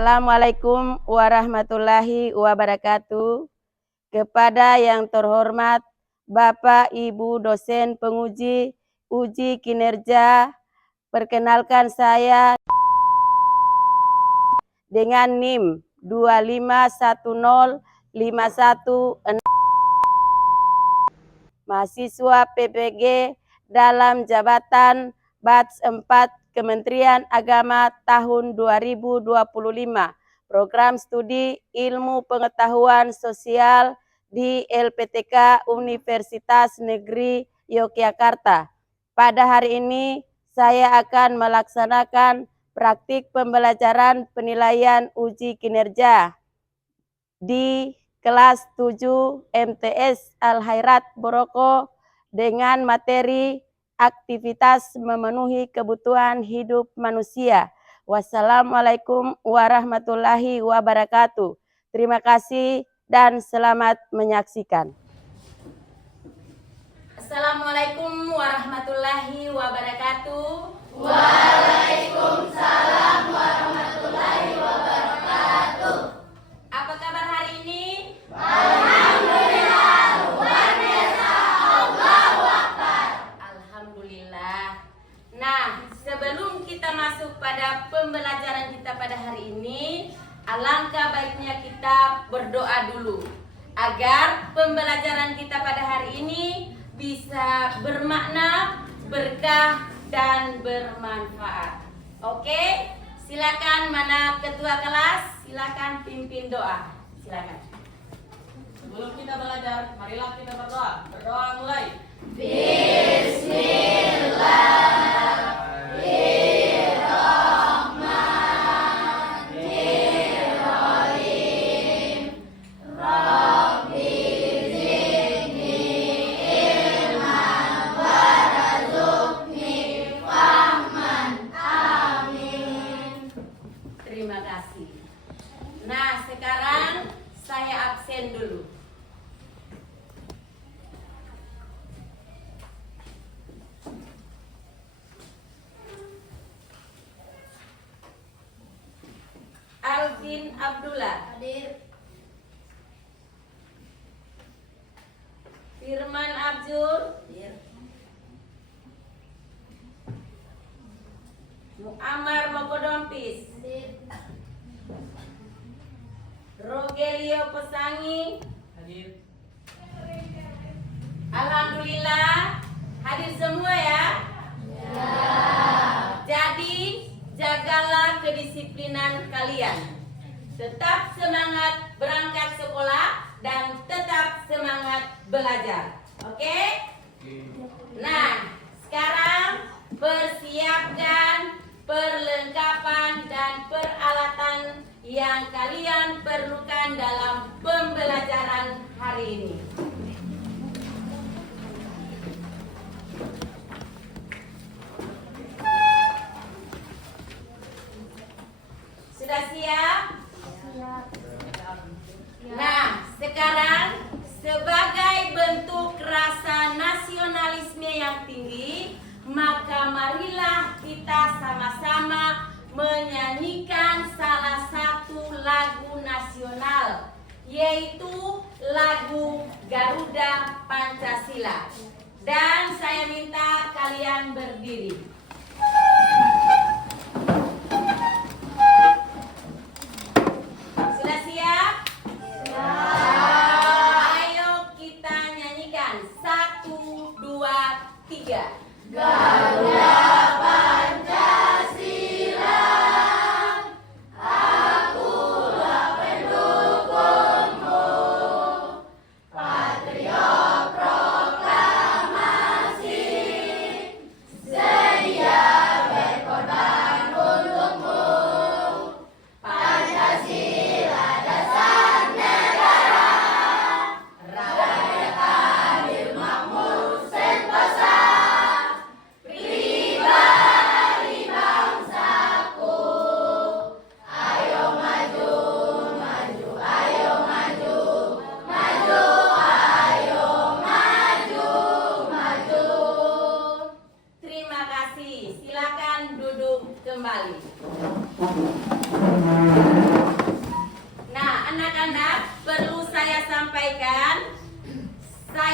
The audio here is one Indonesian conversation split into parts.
Assalamualaikum warahmatullahi wabarakatuh. Kepada yang terhormat Bapak Ibu dosen penguji uji kinerja, perkenalkan saya dengan NIM 2510516, mahasiswa PPG dalam jabatan Batch 4 Kementerian Agama tahun 2025, program studi ilmu pengetahuan sosial di LPTK Universitas Negeri Yogyakarta. Pada hari ini saya akan melaksanakan praktik pembelajaran penilaian uji kinerja di kelas 7 MTS Al-Khairat Boroko dengan materi aktivitas memenuhi kebutuhan hidup manusia. Wassalamualaikum warahmatullahi wabarakatuh. Terima kasih dan selamat menyaksikan. Assalamualaikum warahmatullahi wabarakatuh. Waalaikumsalam warahmatullahi wabarakatuh. Apa kabar hari ini? Alhamdulillah, luar biasa, Allahu Akbar. Alhamdulillah. Nah, sebelum kita masuk pada pembelajaran kita pada hari ini, alangkah baiknya kita berdoa dulu agar pembelajaran kita pada hari ini bisa bermakna, berkah, dan bermanfaat. Oke, silakan mana ketua kelas, silakan pimpin doa. Silakan. Sebelum kita belajar, marilah kita berdoa. Berdoa mulai. Bismillahirrahmanirrahim. Rabbi zidni ilman warzuqni fahman. Amin. Terima kasih. Nah, sekarang saya absen dulu. Alvin Abdullah, Hadir. Firman Abdul, Muammar Mokodompis, Hadir. Rogelio Pesangi. Hadir. Alhamdulillah, hadir semua ya. Jadi jagalah kedisiplinan kalian. Tetap semangat berangkat sekolah dan tetap semangat belajar. Oke? Nah, sekarang persiapkan perlengkapan dan peralatan yang kalian perlukan dalam pembelajaran hari ini. Sudah siap? Nah, sekarang sebagai bentuk rasa nasionalisme yang tinggi, maka marilah kita sama-sama menyanyikan salah satu lagu nasional, yaitu lagu Garuda Pancasila. Dan saya minta kalian berdiri. Sudah siap? Ayo kita nyanyikan 1, 2, 3. Garuda Pancasila, akulah pendukungmu. Patriot proklamasi, sedia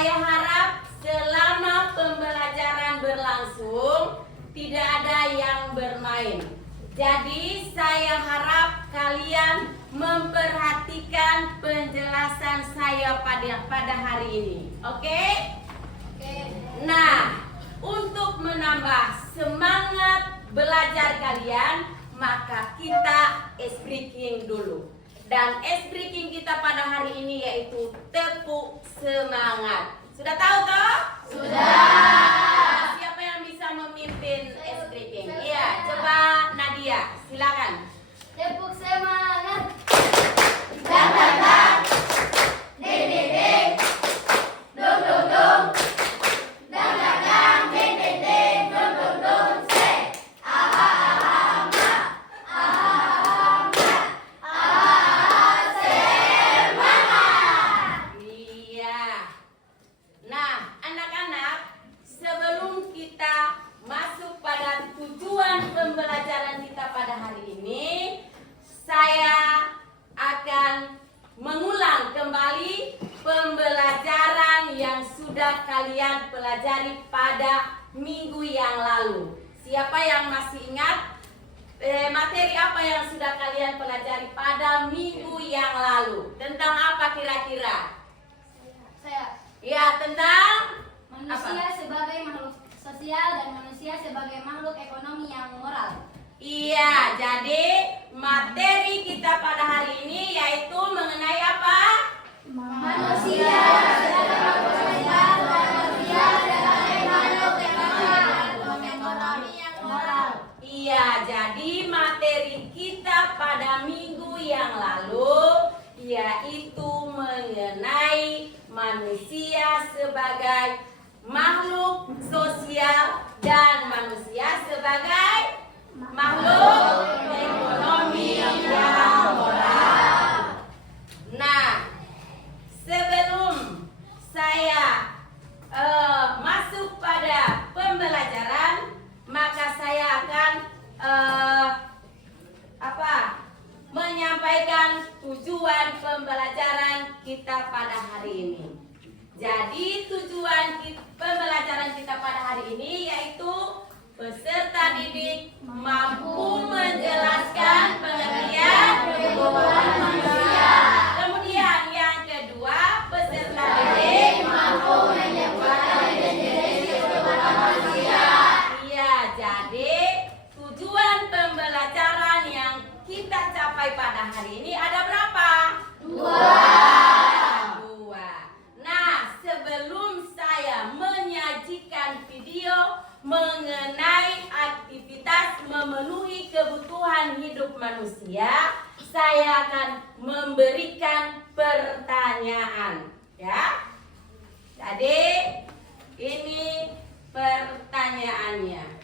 saya harap selama pembelajaran berlangsung tidak ada yang bermain. Jadi saya harap kalian memperhatikan penjelasan saya pada hari ini. Oke? Nah, untuk menambah semangat belajar kalian, maka kita ice breaking dulu. Dan ice breaking kita pada hari ini yaitu tepuk semangat. Sudah tahu toh? Sudah. Siapa yang bisa memimpin ice breaking? Iya, coba Nadia, silakan. Tepuk semangat. Dang dang dang. Ding ding ding. Dung dung dung. Dang dang dang. Ding ding ding. Dung dung dung. Say. Aha aha aha. Aha aha aha. Semangat. Iya. Nah, anak-anak, sebelum kita masuk pada tujuan pembelajaran kita pada hari ini, saya akan mengulang kembali pembelajaran yang sudah kalian pelajari pada minggu yang lalu. Siapa yang masih ingat materi apa yang sudah kalian pelajari pada minggu yang lalu? Tentang apa kira-kira? Saya. Ya, tentang Manusia sebagai makhluk sosial dan manusia sebagai makhluk ekonomi yang moral. Iya, jadi materi kita pada hari ini yaitu mengenai apa? Manusia sebagai makhluk sosial dan manusia sebagai makhluk ekonomi yang moral. Iya, jadi materi kita pada minggu yang lalu yaitu mengenai manusia sebagai makhluk sosial dan manusia sebagai makhluk ekonomi yang moral. Nah, sebelum saya masuk pada pembelajaran, maka saya akan menyampaikan tujuan pembelajaran kita pada hari ini. Jadi tujuan pembelajaran kita pada hari ini yaitu peserta didik mampu menjelaskan pengertian kebutuhan manusia. Kemudian yang kedua, peserta didik mampu menyebutkan definisi kebutuhan manusia. Iya, jadi tujuan pembelajaran yang kita capai pada hari ini ada berapa? Dua. Nah, sebelum saya menyajikan video mengenai aktivitas memenuhi kebutuhan hidup manusia, saya akan memberikan pertanyaan, ya. Jadi ini pertanyaannya.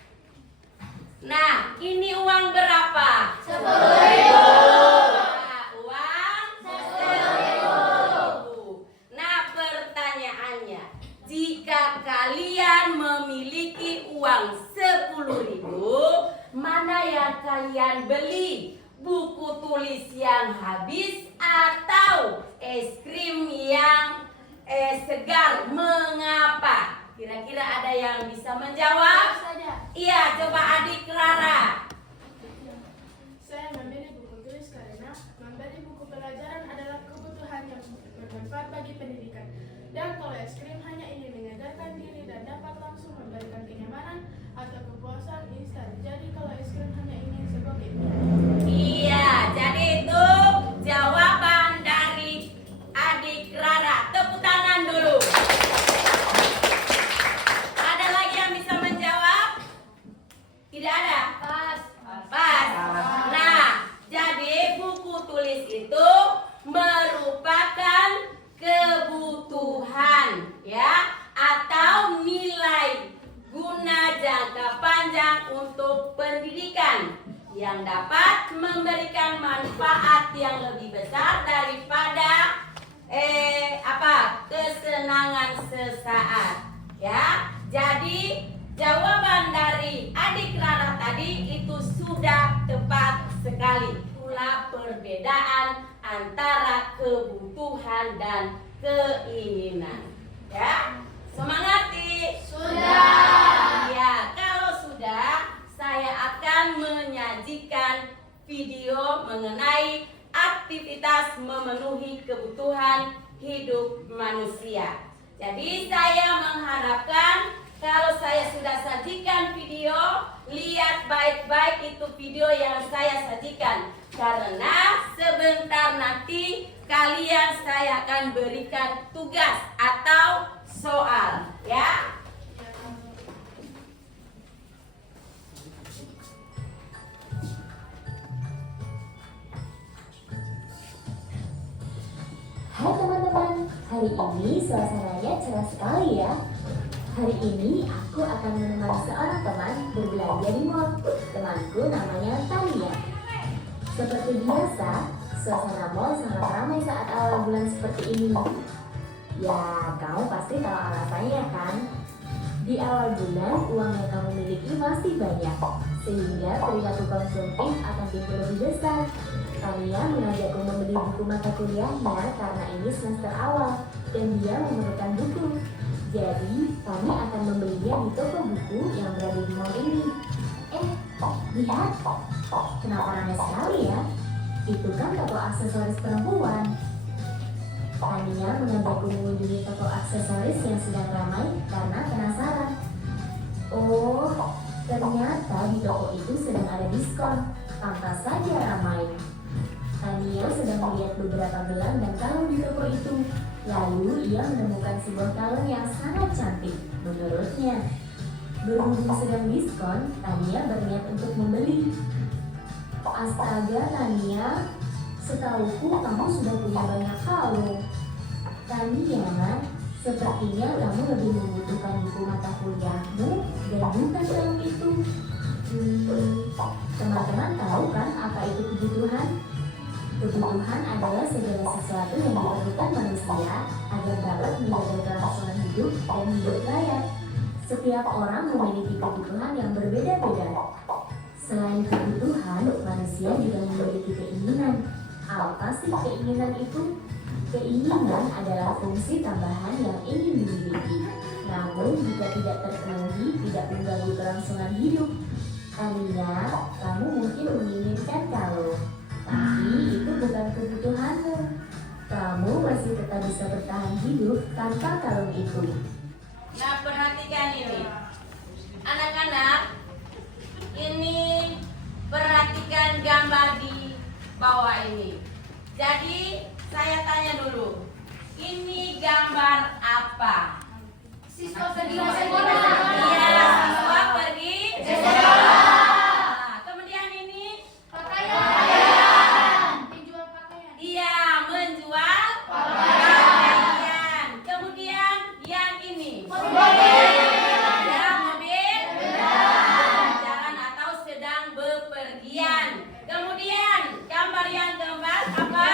Nah, ini uang berapa? 10.000. Nah, uang 10.000. Nah, pertanyaannya, jika kalian memiliki uang 10.000, mana yang kalian beli? Buku tulis yang habis atau es krim yang segar? Mengapa? Kira-kira ada yang bisa menjawab? Iya, coba adik Clara. Saya memilih buku tulis karena membeli buku pelajaran adalah kebutuhan yang bermanfaat bagi pendidikan. Dan kalau es krim hanya ingin menyegarkan diri dan dapat langsung memberikan kenyamanan atau kepuasan instan. Jadi kalau es krim hanya ingin sebagai Iya, jadi itu jawaban dari adik Clara. Tepuk tangan dulu. Ada lagi yang bisa menjawab? Tidak ada? Pas. Pas. Nah, jadi buku tulis itu merupakan kebutuhan, ya, atau nilai guna jangka panjang untuk pendidikan yang dapat memberikan manfaat yang lebih besar daripada kesenangan sesaat, ya. Jadi jawaban dari adik Clara tadi itu sudah tepat sekali. Itulah perbedaan antara kebutuhan dan keinginan. Ya, semangat Ti. Sudah. Ya, kalau sudah, saya akan menyajikan video mengenai aktivitas memenuhi kebutuhan hidup manusia. Jadi saya mengharapkan kalau saya sudah sajikan video, lihat baik-baik itu video yang saya sajikan. Karena sebentar nanti kalian saya akan berikan tugas atau soal, ya. Hai teman-teman, hari ini suasananya cerah sekali ya. Hari ini aku akan menemani seorang teman berbelanja di mall. Temanku namanya Tania. Seperti biasa, suasana mall sangat ramai saat awal bulan seperti ini. Ya, kamu pasti tahu alasannya kan? Di awal bulan, uang yang kamu miliki masih banyak, sehingga perilaku konsumtif akan timbul lebih besar. Tania mengajakku membeli buku mata kuliahnya karena ini semester awal dan dia memerlukan buku. Jadi, kami akan membelinya di toko buku yang berada di mall ini. Lihat, kenapa ramai sekali ya? Itu kan toko aksesoris perempuan. Tania mengajakku mengunjungi toko aksesoris yang sedang ramai karena penasaran. Oh, ternyata di toko itu sedang ada diskon. Pantas saja ramai. Tania sedang melihat beberapa gelang dan kalung di toko itu. Lalu ia menemukan sebuah kalung yang sangat cantik menurutnya. Berhubung sedang diskon, Tania berniat untuk membeli. Astaga Tania, setauku kamu sudah punya banyak kalung. Tania, sepertinya kamu lebih membutuhkan buku mata kuliahmu dan bukan kalung itu. Teman-teman tahu kan apa itu kebutuhan? Kebutuhan adalah segala sesuatu yang diperlukan manusia agar dapat menjaga kelangsungan hidup dan hidup layak. Setiap orang memiliki kebutuhan yang berbeda-beda. Selain kebutuhan, manusia juga memiliki keinginan. Apa sih keinginan itu? Keinginan adalah fungsi tambahan yang ingin dimiliki. Namun jika tidak terpenuhi, tidak mengganggu kelangsungan hidup. Tania, kamu mungkin menginginkan kalung, tapi itu bukan kebutuhanmu. Kamu masih tetap bisa bertahan hidup tanpa kalung itu. Nah, perhatikan ini. Anak-anak, ini perhatikan gambar di bawah ini. Jadi, saya tanya dulu. Ini gambar apa? Siswa pergi ke sekolah. Iya, siswa pergi Sekolah. Nah, kemudian ini Pakaian. Menjual pakaian. iya menjual pakaian. Kemudian yang ini ya mobil jalan atau sedang bepergian. Kemudian gambar yang keempat apa?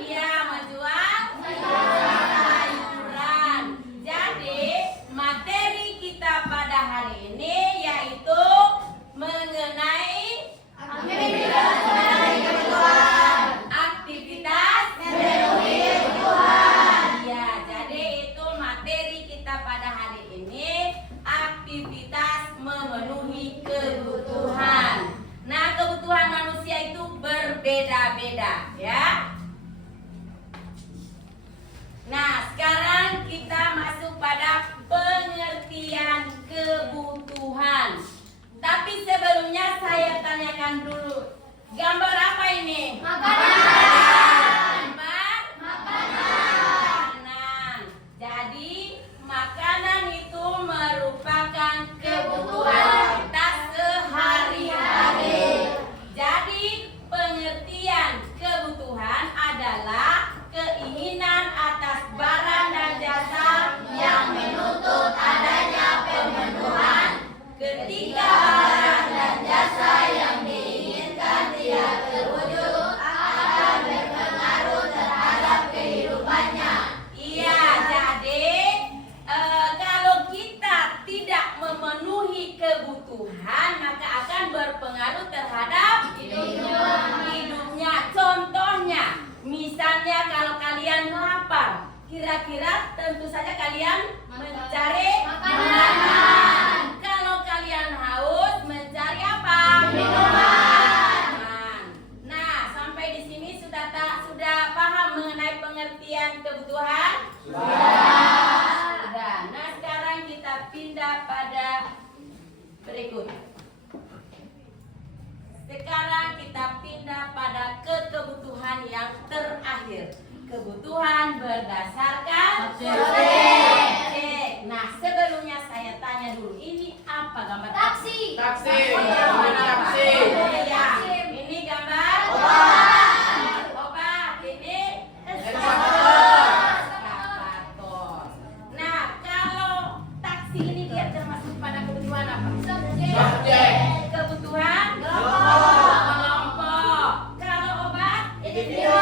Iya menjual sayuran. Jadi materi kita pada hari ini yaitu mengenai aktivitas memenuhi kebutuhan. Ya, jadi itu materi kita pada hari ini, aktivitas memenuhi kebutuhan. Nah, kebutuhan manusia itu berbeda-beda, ya. Nah, sekarang kita masuk pada pengertian kebutuhan. Tapi sebelumnya saya tanyakan dulu, gambar apa ini? Makanan. Gambar Makanan. makanan. Jadi makanan itu merupakan kebutuhan kita sehari-hari. Jadi pengertian kebutuhan adalah keinginan atas barang dan jasa yang menuntut adanya pemenuhan. Ketika barang dan jasa yang diinginkan tidak terwujud, akan berpengaruh terhadap kehidupannya. Iya, jadi kalau kita tidak memenuhi kebutuhan, maka akan berpengaruh terhadap hidupnya. Contohnya, misalnya kalau kalian lapar, Kira-kira tentu saja kalian mencari Makanan. Kalau kalian haus, mencari apa? Minuman. Nah, sampai di sini sudah paham mengenai pengertian kebutuhan? Sudah. Nah, sekarang kita pindah pada berikut. Sekarang kita pindah pada kebutuhan yang terakhir. Kebutuhan berdasarkan objek. Nah, sebelumnya saya tanya dulu, ini apa gambar? Taksi. Taksi. Gambar apa? Taksi. Ya, ini gambar obat. Obat. Ini eskavator. Nah, kalau taksi ini dia termasuk pada kebutuhan apa? Subjek. Kebutuhan kelompok. Kalau obat individu.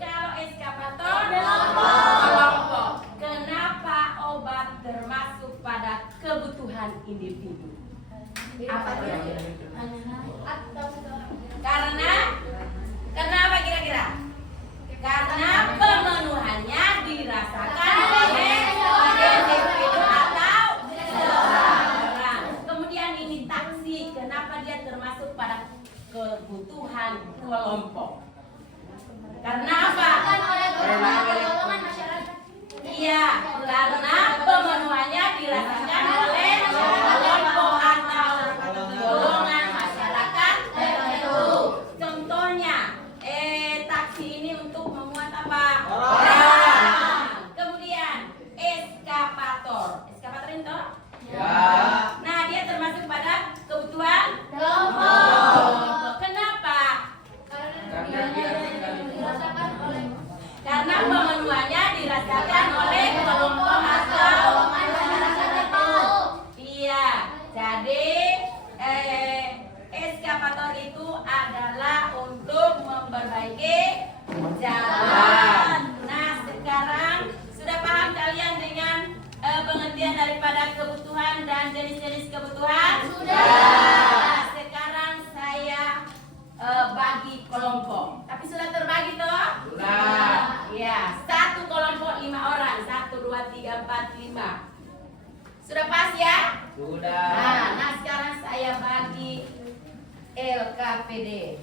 Kalau eskavator kelompok. Kenapa obat termasuk pada kebutuhan individu? Apa dia? Karena kenapa kira-kira? Karena pemenuhannya dirasakan oleh individu atau seseorang. Kemudian ini taksi, kenapa dia termasuk pada kebutuhan kelompok? Karena apa? Iya, karena pemenuhannya dirasakan oleh kelompok atau golongan masyarakat tertentu. Contohnya, taksi ini untuk memuat apa? Orang. Kemudian eskavator. Eskavator itu? Ya. Nah, dia termasuk pada kebutuhan Kelompok. Kenapa? Dirasakan oleh Karena pemenuhannya dirasakan oleh kelompok atau masyarakat tertentu. iya. Jadi eskavator itu adalah untuk memperbaiki jalan. Nah, sekarang sudah paham kalian dengan pengertian daripada kebutuhan dan jenis-jenis kebutuhan? Sudah. Nah, sekarang saya bagi kelompok. Tapi sudah terbagi toh? Sudah. Ya, satu kelompok 5 orang. 1, 2, 3, 4, 5. Sudah pas ya? Sudah. Nah, sekarang saya bagi LKPD.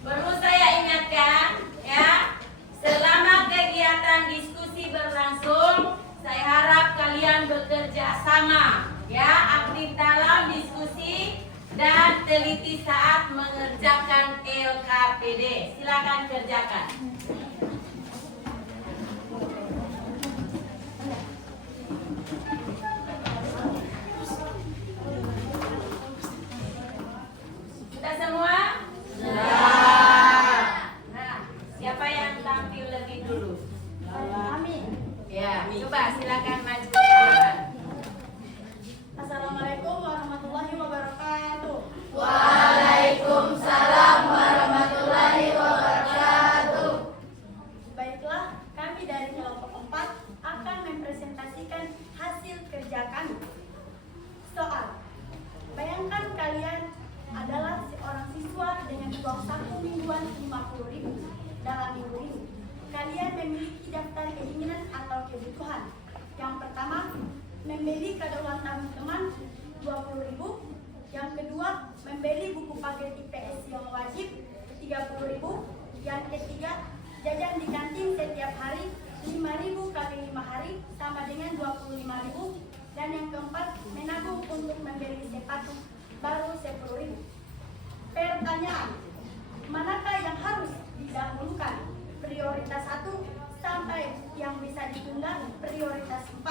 Perlu saya ingatkan ya, selama kegiatan diskusi berlangsung, saya harap kalian bekerja sama ya, aktif dalam diskusi dan teliti saat mengerjakan LKPD. Silakan kerjakan. Sudah semua? Sudah. Nah, siapa yang tampil lebih dulu? Amin. Ya, coba silakan maju ke depan. Assalamualaikum warahmatullahi wabarakatuh. Waalaikumsalam warahmatullahi wabarakatuh. Baiklah, kami dari kelompok 4 akan mempresentasikan hasil kerja kami. Soal: bayangkan kalian adalah seorang siswa dengan uang saku mingguan 50.000 dalam minggu ini. Kalian memiliki daftar keinginan atau kebutuhan. Yang pertama, membeli kado ulang tahun teman 20.000. Yang kedua, membeli buku paket IPS yang wajib 30.000. Yang ketiga, jajan di kantin setiap hari 5.000 kali 5 hari sama dengan 25.000. Dan yang keempat, menabung untuk membeli sepatu baru 10.000. Pertanyaan, manakah yang harus didahulukan? Prioritas 1 sampai yang bisa ditunda prioritas 4.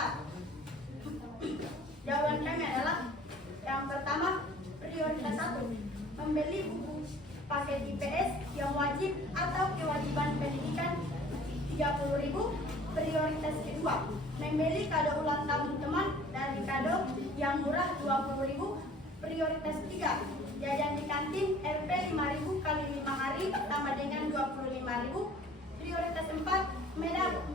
Jawaban kami adalah yang pertama, prioritas 1, membeli buku paket IPS yang wajib atau kewajiban pendidikan 30.000. Prioritas kedua, membeli kado ulang tahun teman dari kado yang murah 20.000. Prioritas 3, jajan di kantin RP 5.000 kali 5 hari sama dengan 25.000. Prioritas 4,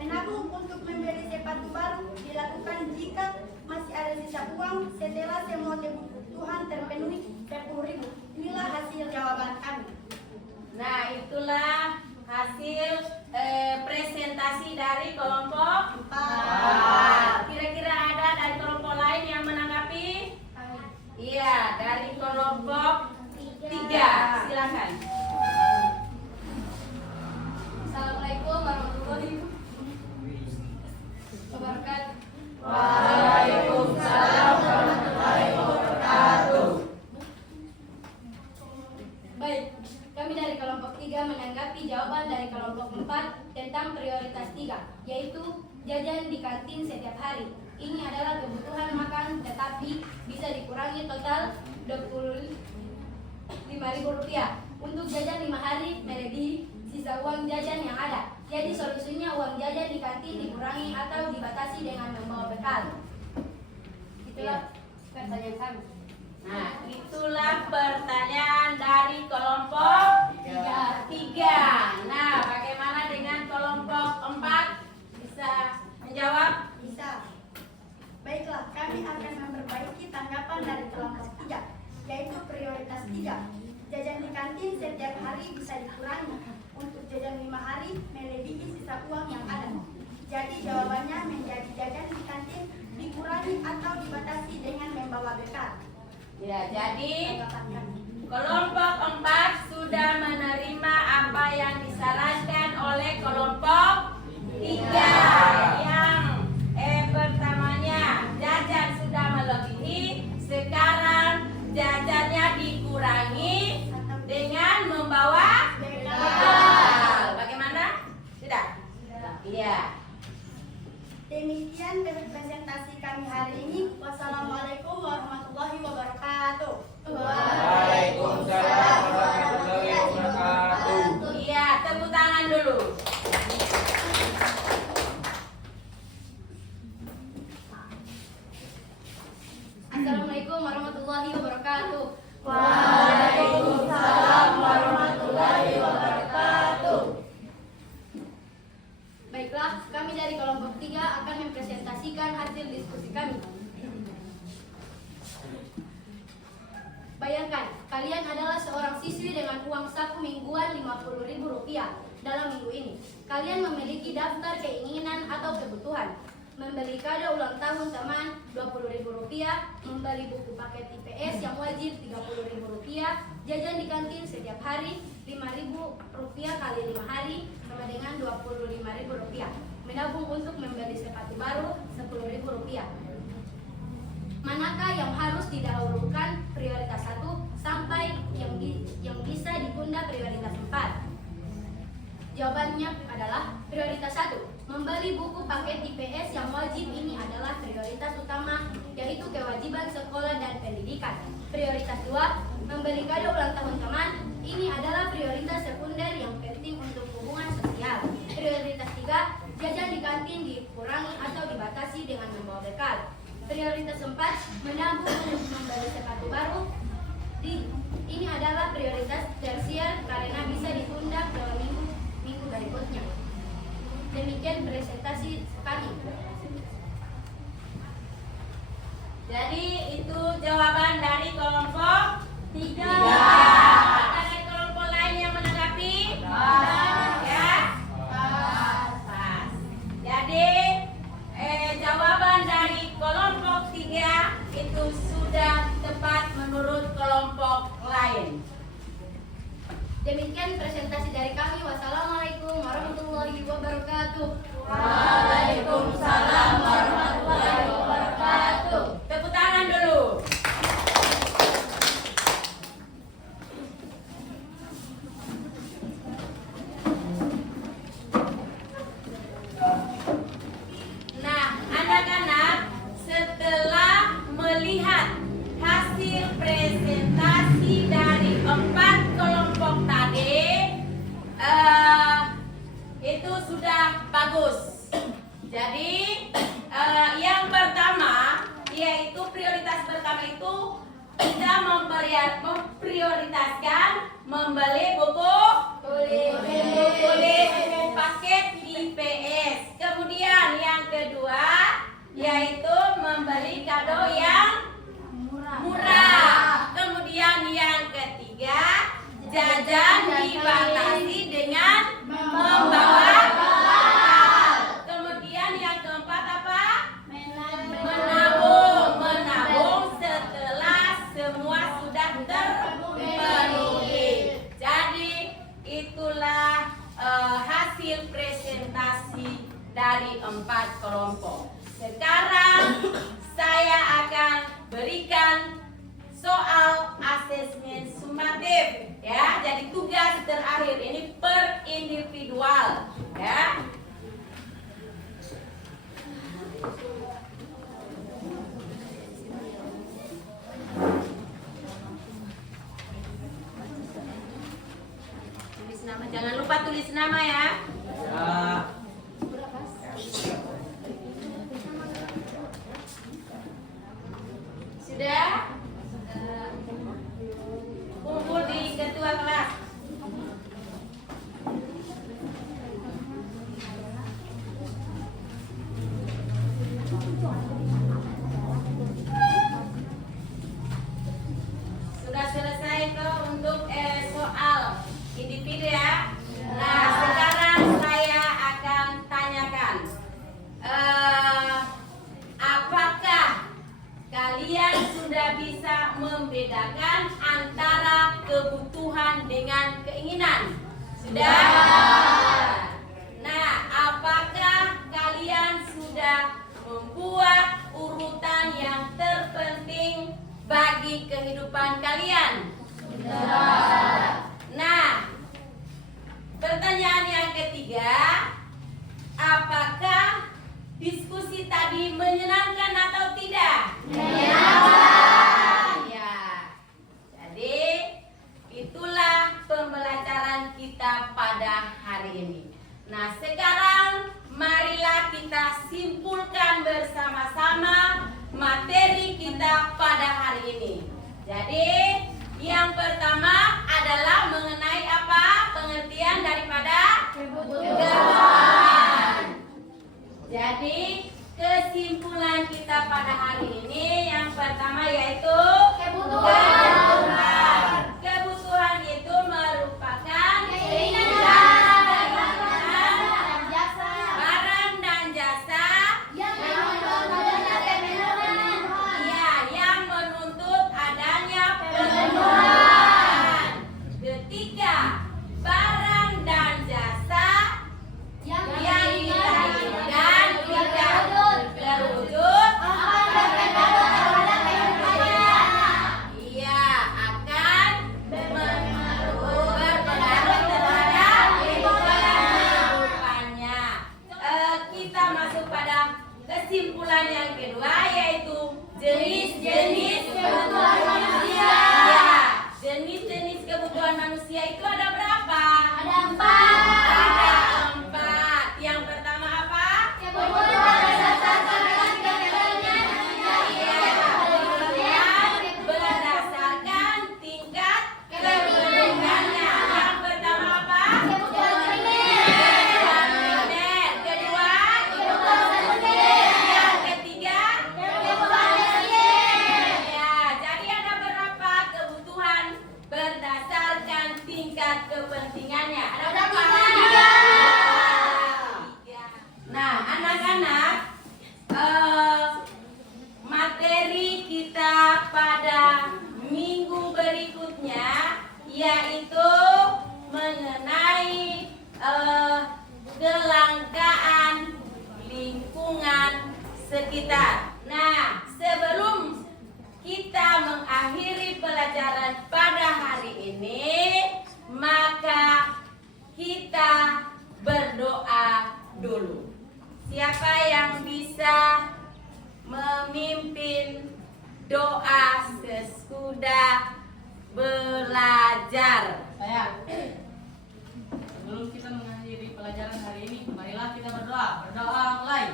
menabung untuk membeli sepatu baru dilakukan jika masih ada sisa uang setelah semua kebutuhan terpenuhi 10.000. Inilah hasil jawaban kami. Nah, itulah hasil Baik, kami dari kelompok 3 menanggapi jawaban dari kelompok 4 tentang prioritas 3, yaitu jajan di kantin setiap hari. Ini adalah kebutuhan makan tetapi bisa dikurangi total Rp25.000. Untuk jajan 5 hari melebihi sisa uang jajan yang ada. Jadi solusinya uang jajan di kantin dikurangi atau dibatasi dengan membawa bekal. Itulah pertanyaan kami. Nah, itulah pertanyaan dari kelompok 3. Nah, bagaimana dengan kelompok 4? Bisa menjawab? Bisa. Baiklah, kami akan memperbaiki tanggapan dari kelompok 3, yaitu prioritas 3. Jajan di kantin setiap hari bisa dikurangi. Untuk jajan 5 hari melebihi sisa uang yang ada. Jadi jawabannya menjadi jajan di kantin dikurangi atau dibatasi dengan membawa bekal. Ya, jadi Tanggapan kami. kelompok 4 sudah menerima apa yang disarankan oleh kelompok 3. Yang pertamanya, jajan sudah melebihi, sekarang jajannya dikurangi dengan membawa bekal. Bagaimana? Sudah? Iya. Demikian presentasi kami hari ini. Wassalamualaikum warahmatullahi wabarakatuh. Waalaikumsalam warahmatullahi wabarakatuh. Iya, tepuk tangan dulu. Assalamualaikum warahmatullahi wabarakatuh. Waalaikumsalam warahmatullahi wabarakatuh. Baiklah, kami dari kelompok 3 akan mempresentasikan hasil diskusi kami. Bayangkan, kalian adalah seorang siswi dengan uang saku mingguan Rp50.000 dalam minggu ini. Kalian memiliki daftar keinginan atau kebutuhan. Membeli kado ulang tahun teman Rp20.000, membeli buku paket IPS yang wajib Rp30.000, jajan di kantin setiap hari Rp5.000 kali 5 hari sama dengan Rp25.000, menabung untuk membeli sepatu baru Rp10.000. Manakah yang harus didahulukan prioritas 1 sampai yang bisa ditunda prioritas 4? Jawabannya adalah prioritas 1, membeli buku paket IPS yang wajib. Ini adalah prioritas utama, yaitu kewajiban sekolah dan pendidikan. Prioritas 2, membeli kado ulang tahun teman. Ini adalah prioritas sekunder yang penting untuk hubungan sosial. Prioritas 3, jajan di kantin dikurangi atau dibatasi dengan membawa bekal. Prioritas 4, menabung untuk membeli sepatu baru. Ini adalah prioritas tersier karena bisa ditunda ke minggu berikutnya. Demikian presentasi kami. Jadi itu jawaban dari kelompok 3. Ada dari kelompok lain yang menanggapi? Ya? Pas. Jadi jawaban dari kelompok 3 itu sudah tepat menurut kelompok lain. Demikian presentasi dari kami. Wassalamualaikum warahmatullahi wabarakatuh. Waalaikumsalam warahmatullahi wabarakatuh. Tepuk tangan dulu. Nah, anak-anak, setelah melihat hasil presentasi dari 4 kelompok tadi, itu sudah bagus. Jadi yang pertama, yaitu prioritas pertama itu kita memprioritaskan membeli buku tulis paket IPS. Kemudian yang kedua, yaitu membeli kado yang murah. Kemudian yang ketiga, jajan dibatasi dengan membawa bekal. Kemudian yang keempat apa? Menabung setelah semua sudah terpenuhi. Jadi itulah hasil presentasi dari 4 kelompok. Sekarang saya akan berikan soal asesmen sumatif, ya. Jangan lupa tulis nama ya. Ya. Sudah? Kumpul di ketua kelas. Sudah selesai tuh untuk soal individu ya. Nah, sekarang saya akan tanyakan, apakah kalian sudah bisa membedakan antara kebutuhan dengan keinginan? Sudah? Nah, apakah kalian sudah membuat urutan yang terpenting bagi kehidupan kalian? Sudah. Nah, pertanyaan yang ketiga, apakah diskusi tadi menyenangkan atau tidak? Menyenangkan. Ya. Jadi itulah pembelajaran kita pada hari ini. Nah, sekarang marilah kita simpulkan bersama-sama materi kita pada hari ini. Jadi, yang pertama adalah mengenai apa? Pengertian daripada kebutuhan. Jadi, kesimpulan kita pada hari ini yang pertama yaitu kebutuhan. Kebutuhan itu merupakan barang dan jasa yang menuntut adanya pemenuhan. Ketiga, barang dan jasa yang diinginkan tidak terwujud, ia akan berpengaruh terhadap kehidupannya. Kita masuk pada kesimpulan yang kedua, yaitu jenis-jenis kebutuhan manusia. Ya, jenis-jenis kebutuhan manusia itu ada berapa? Ada 4. Ada 4. Yang pertama apa? Berdasarkan tingkat kebutuhannya. Yang pertama apa? Kebutuhan primer. Kedua, yang ketiga, ya, jadi ada berapa kebutuhan berdasarkan tingkat kepentingannya? Ada berapa? 3. Nah, anak-anak, materi kita pada minggu berikutnya yaitu mengenai kelangkaan lingkungan sekitar. Nah, sebelum kita mengakhiri pelajaran pada hari ini, maka kita berdoa dulu. Siapa yang bisa memimpin doa sesudah belajar? Saya. Sebelum kita mengakhiri pelajaran hari ini, marilah kita berdoa. Berdoa mulai.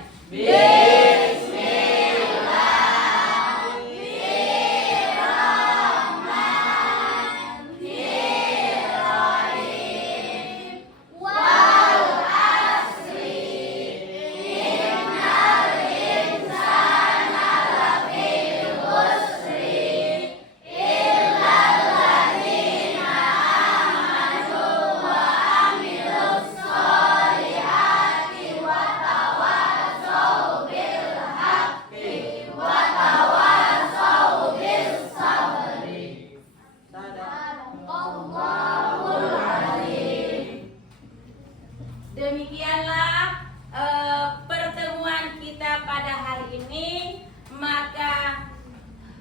Demikianlah pertemuan kita pada hari ini. Maka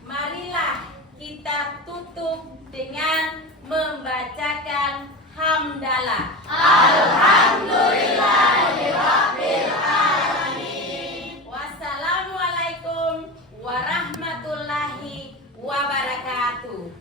marilah kita tutup dengan membacakan hamdalah. Alhamdulillahirabbil alamin. Wassalamualaikum warahmatullahi wabarakatuh.